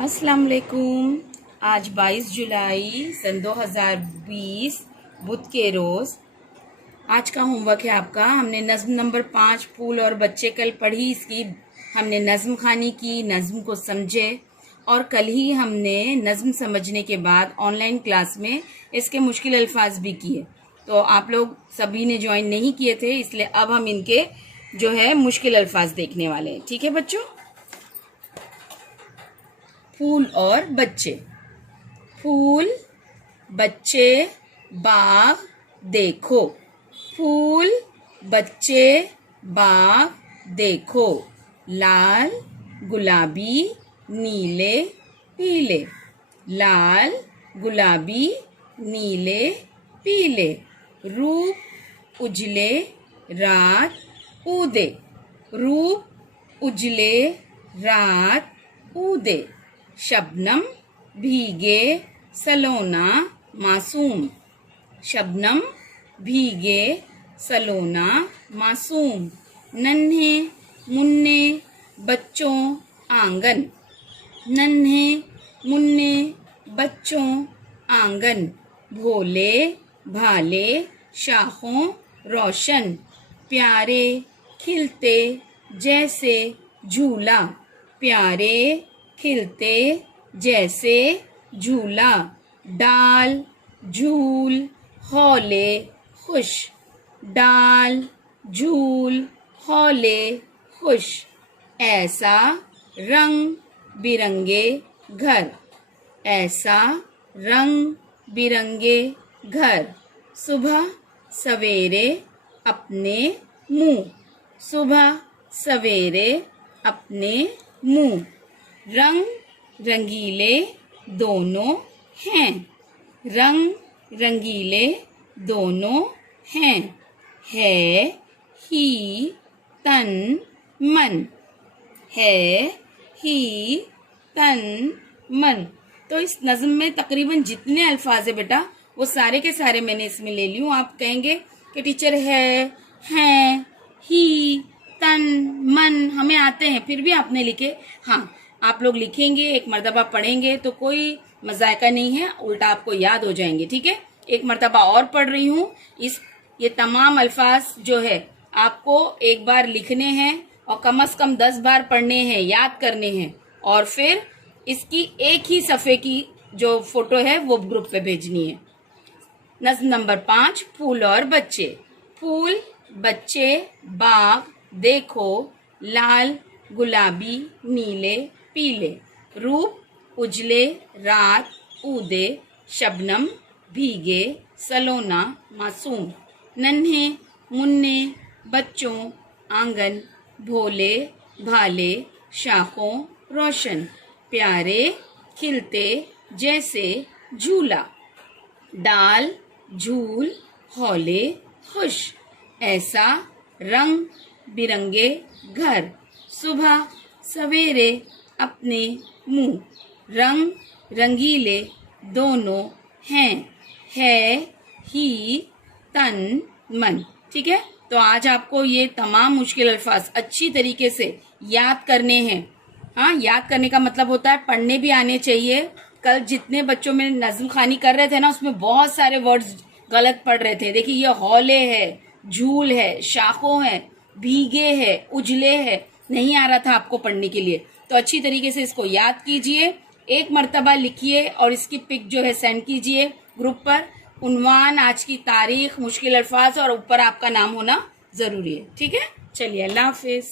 अस्सलाम वालेकुम। आज 22 जुलाई सन 2020 बुध के रोज़ आज का होमवर्क है आपका। हमने नज़्म नंबर 5 फूल और बच्चे कल पढ़ी। इसकी हमने नज़्म खानी की, नज़्म को समझे और कल ही हमने नज़्म समझने के बाद ऑनलाइन क्लास में इसके मुश्किल अल्फाज भी किए। तो आप लोग सभी ने ज्वाइन नहीं किए थे, इसलिए अब हम इनके जो है मुश्किल अल्फाज देखने वाले हैं। ठीक है बच्चों। फूल और बच्चे। फूल, बच्चे, बाग देखो। फूल, बच्चे, बाग देखो। लाल, गुलाबी, नीले, पीले। लाल, गुलाबी, नीले, पीले। रूप उजले, रात उदे। रूप उजले, रात उदे। शबनम भीगे, सलोना मासूम। शबनम भीगे, सलोना मासूम। नन्हे मुन्ने बच्चों आंगन। नन्हे मुन्ने बच्चों आंगन। भोले भाले शाखों रोशन। प्यारे खिलते जैसे झूला। प्यारे खिलते जैसे झूला। डाल झूल हौले खुश। डाल झूल हौले खुश। ऐसा रंग बिरंगे घर। ऐसा रंग बिरंगे घर। सुबह सवेरे अपने मुंह। सुबह सवेरे अपने मुंह। रंग रंगीले दोनों हैं। रंग रंगीले दोनों हैं। है ही तन मन। है ही तन मन। तो इस नज़्म में तकरीबन जितने अल्फाज है बेटा वो सारे के सारे मैंने इसमें ले ली हूँ। आप कहेंगे कि टीचर हैं, ही, तन, मन हमें आते हैं, फिर भी आपने लिखे। हाँ, आप लोग लिखेंगे, एक मर्तबा पढ़ेंगे तो कोई मजायका नहीं है, उल्टा आपको याद हो जाएंगे। ठीक है, एक मर्तबा और पढ़ रही हूँ। ये तमाम अल्फाज जो है आपको एक बार लिखने हैं और कम से कम 10 बार पढ़ने हैं, याद करने हैं, और फिर इसकी एक ही सफ़े की जो फोटो है वो ग्रुप पे भेजनी है। नज़्म नंबर 5 फूल और बच्चे। फूल, बच्चे, बाग देखो। लाल, गुलाबी, नीले, पीले। रूप उजले, रात उदे। शबनम भीगे, सलोना मासूम। नन्हे मुन्ने बच्चों आंगन। भोले भाले शाखों रोशन। प्यारे खिलते जैसे झूला। डाल झूल हौले खुश। ऐसा रंग बिरंगे घर। सुबह सवेरे अपने मुंह। रंग रंगीले दोनों हैं। है ही तन मन। ठीक है, तो आज आपको ये तमाम मुश्किल अल्फाज अच्छी तरीके से याद करने हैं। हाँ, याद करने का मतलब होता है पढ़ने भी आने चाहिए। कल जितने बच्चों में नज़्म खानी कर रहे थे ना, उसमें बहुत सारे वर्ड्स गलत पढ़ रहे थे। देखिए, ये हौले है, झूल है, शाखों है, भीगे है, उजले है, नहीं आ रहा था आपको पढ़ने के लिए। तो अच्छी तरीके से इसको याद कीजिए, एक मर्तबा लिखिए और इसकी पिक जो है सेंड कीजिए ग्रुप पर। उन्वान, आज की तारीख, मुश्किल अल्फाज और ऊपर आपका नाम होना जरूरी है। ठीक है, चलिए, अल्लाह हाफिज।